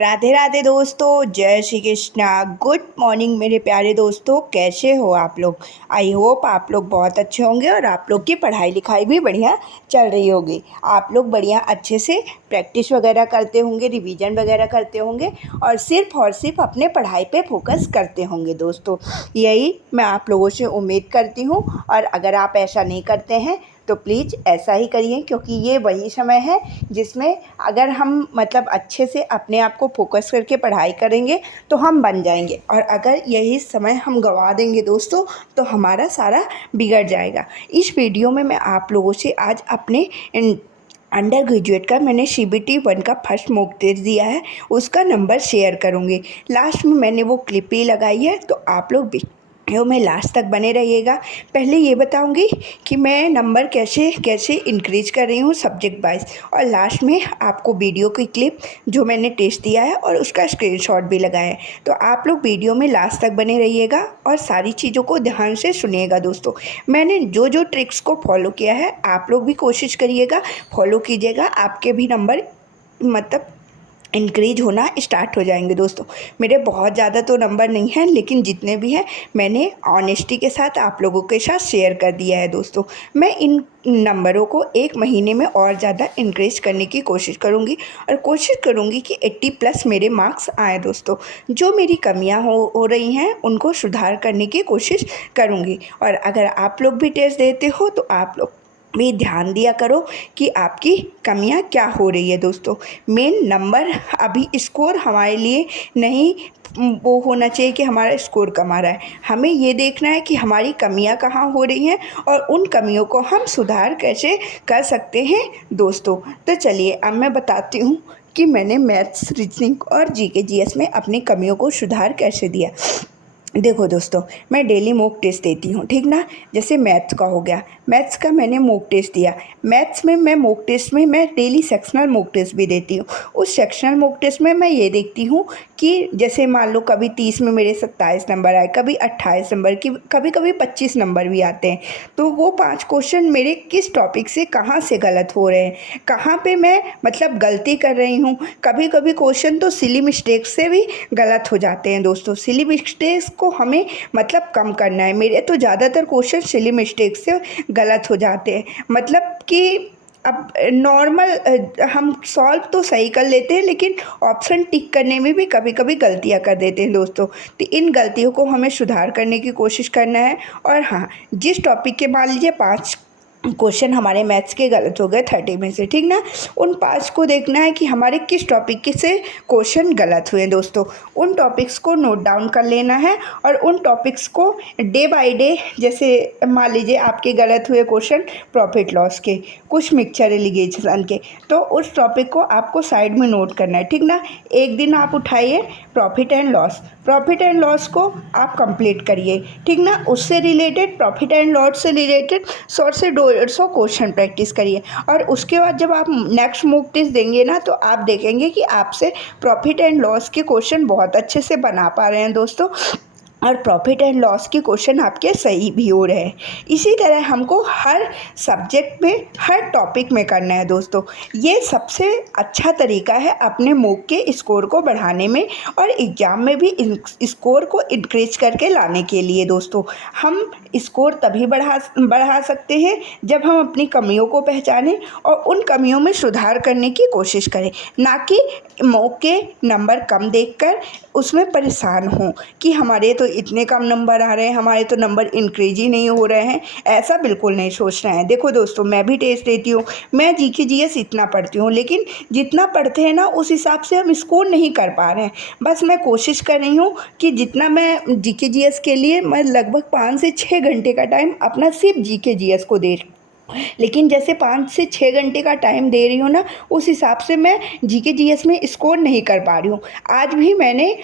राधे राधे दोस्तों, जय Shri Krishna. Good morning मेरे प्यारे दोस्तों, कैसे हो आप लोग। आई होप आप लोग बहुत अच्छे होंगे और आप लोग की पढ़ाई लिखाई भी बढ़िया चल रही होगी। आप लोग बढ़िया अच्छे से प्रैक्टिस वगैरह करते होंगे, रिवीजन वगैरह करते होंगे और सिर्फ अपने पढ़ाई पे फोकस करते होंगे दोस्तों। यही मैं आप लोगों से उम्मीद करती हूँ। और अगर आप ऐसा नहीं करते हैं तो प्लीज़ ऐसा ही करिए, क्योंकि ये वही समय है जिसमें अगर हम मतलब अच्छे से अपने आप को फोकस करके पढ़ाई करेंगे तो हम बन जाएंगे। और अगर यही समय हम गंवा देंगे दोस्तों तो हमारा सारा बिगड़ जाएगा। इस वीडियो में मैं आप लोगों से आज अपने अंडर ग्रेजुएट का मैंने CBT 1 का फर्स्ट मॉक टेस्ट दिया है, उसका नंबर शेयर करूँगी। लास्ट में मैंने वो क्लिप ही लगाई है, तो आप लोग वीडियो में लास्ट तक बने रहिएगा। पहले ये बताऊंगी कि मैं नंबर कैसे कैसे इंक्रीज कर रही हूँ सब्जेक्ट वाइज, और लास्ट में आपको वीडियो की क्लिप जो मैंने टेस्ट दिया है और उसका स्क्रीनशॉट भी लगाया है। तो आप लोग वीडियो में लास्ट तक बने रहिएगा और सारी चीज़ों को ध्यान से सुनिएगा दोस्तों। मैंने जो जो ट्रिक्स को फॉलो किया है आप लोग भी कोशिश करिएगा, फॉलो कीजिएगा, आपके भी नंबर मतलब इंक्रीज होना स्टार्ट हो जाएंगे दोस्तों। मेरे बहुत ज़्यादा तो नंबर नहीं हैं, लेकिन जितने भी हैं मैंने ऑनेस्टी के साथ आप लोगों के साथ शेयर कर दिया है दोस्तों। मैं इन नंबरों को 1 महीने में और ज़्यादा इंक्रीज करने की कोशिश करूंगी और कोशिश करूंगी कि 80+ मेरे मार्क्स आए दोस्तों। जो मेरी कमियां हो रही हैं उनको सुधार करने की कोशिश करूंगी। और अगर आप लोग भी टेस्ट देते हो तो आप लोग भी ध्यान दिया करो कि आपकी कमियां क्या हो रही है दोस्तों। मेन नंबर अभी स्कोर हमारे लिए नहीं वो होना चाहिए कि हमारा स्कोर कम आ रहा है। हमें ये देखना है कि हमारी कमियां कहाँ हो रही हैं और उन कमियों को हम सुधार कैसे कर सकते हैं दोस्तों। तो चलिए अब मैं बताती हूँ कि मैंने मैथ्स, रीजनिंग और GK GS में अपनी कमियों को सुधार कैसे दिया। देखो दोस्तों, मैं डेली मॉक टेस्ट देती हूँ, ठीक ना। जैसे मैथ्स का हो गया, मैथ्स का मैंने मॉक टेस्ट दिया। मैथ्स में मैं मॉक टेस्ट में मैं डेली सेक्शनल मॉक टेस्ट भी देती हूँ। उस सेक्शनल मॉक टेस्ट में मैं ये देखती हूँ कि जैसे मान लो कभी 30 में मेरे 27 नंबर आए, कभी 28 नंबर की, कभी कभी 25 नंबर भी आते हैं। तो वो 5 क्वेश्चन मेरे किस टॉपिक से कहाँ से गलत हो रहे हैं, कहाँ पे मैं मतलब गलती कर रही हूँ। कभी कभी क्वेश्चन तो सिली मिस्टेक से भी गलत हो जाते हैं दोस्तों। सिली मिस्टेक्स को हमें मतलब कम करना है। मेरे तो ज़्यादातर क्वेश्चन सिली मिस्टेक से गलत हो जाते हैं, मतलब कि अब नॉर्मल हम सॉल्व तो सही कर लेते हैं, लेकिन ऑप्शन टिक करने में भी कभी कभी गलतियां कर देते हैं दोस्तों। तो इन गलतियों को हमें सुधार करने की कोशिश करना है। और हाँ, जिस टॉपिक के मान लीजिए 5 क्वेश्चन हमारे मैथ्स के गलत हो गए 30 में से, ठीक ना, उन 5 को देखना है कि हमारे किस टॉपिक के से क्वेश्चन गलत हुए दोस्तों। उन टॉपिक्स को नोट डाउन कर लेना है और उन टॉपिक्स को डे बाय डे, जैसे मान लीजिए आपके गलत हुए क्वेश्चन प्रॉफिट लॉस के, कुछ मिक्सचर एलिगेशन के, तो उस टॉपिक को आपको साइड में नोट करना है, ठीक ना। एक दिन आप उठाइए profit and loss, profit and loss को आप कंप्लीट करिए, ठीक ना। उससे रिलेटेड, प्रॉफिट एंड लॉस से रिलेटेड 100 से 150 क्वेश्चन प्रैक्टिस करिए। और उसके बाद जब आप नेक्स्ट मॉक टेस्ट देंगे ना, तो आप देखेंगे कि आपसे प्रॉफिट एंड लॉस के क्वेश्चन बहुत अच्छे से बना पा रहे हैं दोस्तों, और प्रॉफिट एंड लॉस के क्वेश्चन आपके सही भी हो रहे हैं। इसी तरह हमको हर सब्जेक्ट में, हर टॉपिक में करना है दोस्तों। ये सबसे अच्छा तरीका है अपने मॉक के स्कोर को बढ़ाने में और एग्ज़ाम में भी स्कोर को इंक्रीज करके लाने के लिए दोस्तों। हम स्कोर तभी बढ़ा सकते हैं जब हम अपनी कमियों को पहचानें और उन कमियों में सुधार करने की कोशिश करें, ना कि मॉक के नंबर कम देखकर उसमें परेशान हों कि हमारे तो इतने कम नंबर आ रहे हैं, हमारे तो नंबर इंक्रीज ही नहीं हो रहे हैं। ऐसा बिल्कुल नहीं सोचना है। देखो दोस्तों, मैं भी टेस्ट देती हूँ, मैं GK GS इतना पढ़ती हूँ, लेकिन जितना पढ़ते हैं ना उस हिसाब से हम स्कोर नहीं कर पा रहे हैं। बस मैं कोशिश कर रही हूँ कि जितना मैं GK GS के लिए मैं लगभग 5 से 6 घंटे का टाइम अपना सिर्फ GK GS को दे, लेकिन जैसे 5 से 6 घंटे का टाइम दे रही हूँ ना, उस हिसाब से मैं GK GS में स्कोर नहीं कर पा रही हूँ। आज भी मैंने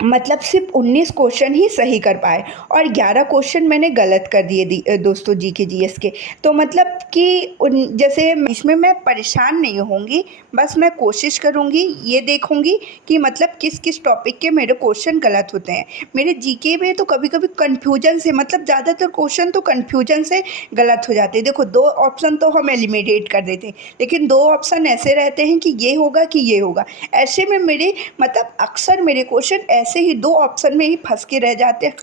मतलब सिर्फ 19 क्वेश्चन ही सही कर पाए और 11 क्वेश्चन मैंने गलत कर दिए दोस्तों जीके जीएस के। तो मतलब कि जैसे इसमें मैं परेशान नहीं होंगी, बस मैं कोशिश करूँगी, ये देखूँगी कि मतलब किस किस टॉपिक के मेरे क्वेश्चन गलत होते हैं। मेरे जीके में तो कभी कभी कन्फ्यूजन से, मतलब ज़्यादातर क्वेश्चन तो कन्फ्यूजन से गलत हो जाते हैं। देखो 2 ऑप्शन तो हम एलिमिनेट कर देते हैं, लेकिन 2 ऑप्शन ऐसे रहते हैं कि ये होगा कि ये होगा। ऐसे में मेरे मतलब अक्सर मेरे क्वेश्चन ऐसे ही 2 ऑप्शन में ही फँस के रह जाते हैं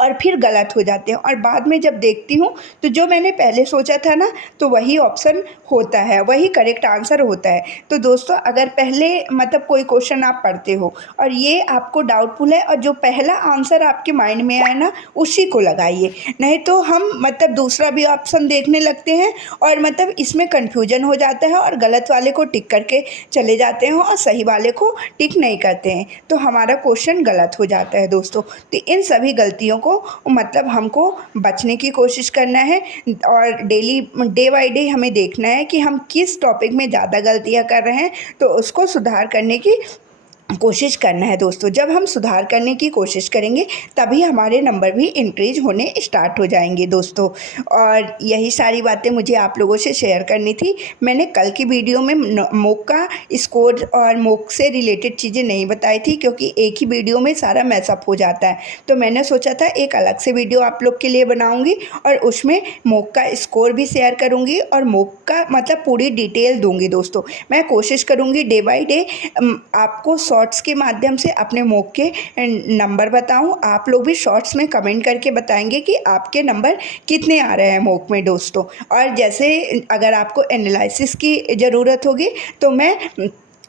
और फिर गलत हो जाते हैं और बाद में जब देखती हूँ तो जो मैंने पहले सोचा था ना, तो वही ऑप्शन होता है, वही करेक्ट आंसर होता है। तो दोस्तों अगर पहले मतलब कोई क्वेश्चन आप पढ़ते हो और ये आपको डाउटफुल है और जो पहला आंसर आपके माइंड में आए ना, उसी को लगाइए। नहीं तो हम मतलब दूसरा भी ऑप्शन देखने लगते हैं और मतलब इसमें कन्फ्यूजन हो जाता है और गलत वाले को टिक करके चले जाते हैं और सही वाले को टिक नहीं करते हैं, तो हमारा क्वेश्चन गलत हो जाता है दोस्तों। तो इन सभी गलतियों को मतलब हमको बचने की कोशिश करना है और डेली डे बाय डे हमें देखना है कि हम किस टॉपिक में ज़्यादा गलतियां कर रहे हैं, तो उसको सुधार करने की कोशिश करना है दोस्तों। जब हम सुधार करने की कोशिश करेंगे तभी हमारे नंबर भी इंक्रीज होने स्टार्ट हो जाएंगे दोस्तों। और यही सारी बातें मुझे आप लोगों से शेयर करनी थी। मैंने कल की वीडियो में मॉक का स्कोर और मॉक से रिलेटेड चीज़ें नहीं बताई थी, क्योंकि एक ही वीडियो में सारा मैसअप हो जाता है। तो मैंने सोचा था एक अलग से वीडियो आप लोग के लिए बनाऊँगी और उसमें मॉक का स्कोर भी शेयर करूँगी और मॉक का मतलब पूरी डिटेल दूँगी दोस्तों। मैं कोशिश करूँगी डे बाई डे आपको शॉर्ट्स के माध्यम से अपने मॉक के नंबर बताऊं। आप लोग भी शॉर्ट्स में कमेंट करके बताएंगे कि आपके नंबर कितने आ रहे हैं मॉक में दोस्तों। और जैसे अगर आपको एनालिसिस की ज़रूरत होगी तो मैं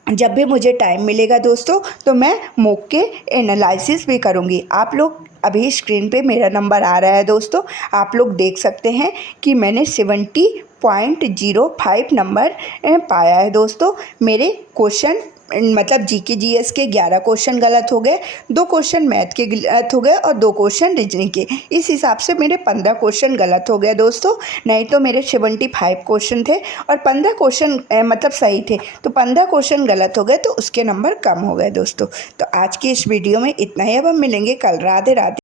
जब भी मुझे टाइम मिलेगा दोस्तों तो मैं मॉक के एनालिसिस भी करूँगी। आप लोग अभी स्क्रीन पे मेरा नंबर आ रहा है दोस्तों, आप लोग देख सकते हैं कि मैंने 70.05 नंबर पाया है दोस्तों। मेरे क्वेश्चन मतलब जीके जीएस के 11 क्वेश्चन गलत हो गए, 2 क्वेश्चन मैथ के गलत हो गए और 2 क्वेश्चन रीजनिंग के। इस हिसाब से मेरे 15 क्वेश्चन गलत हो गए दोस्तों। नहीं तो मेरे 75 क्वेश्चन थे और 15 क्वेश्चन मतलब सही थे, तो 15 क्वेश्चन गलत हो गए तो उसके नंबर कम हो गए दोस्तों। तो आज की इस वीडियो में इतना ही। अब हम मिलेंगे कल। राधे राधे।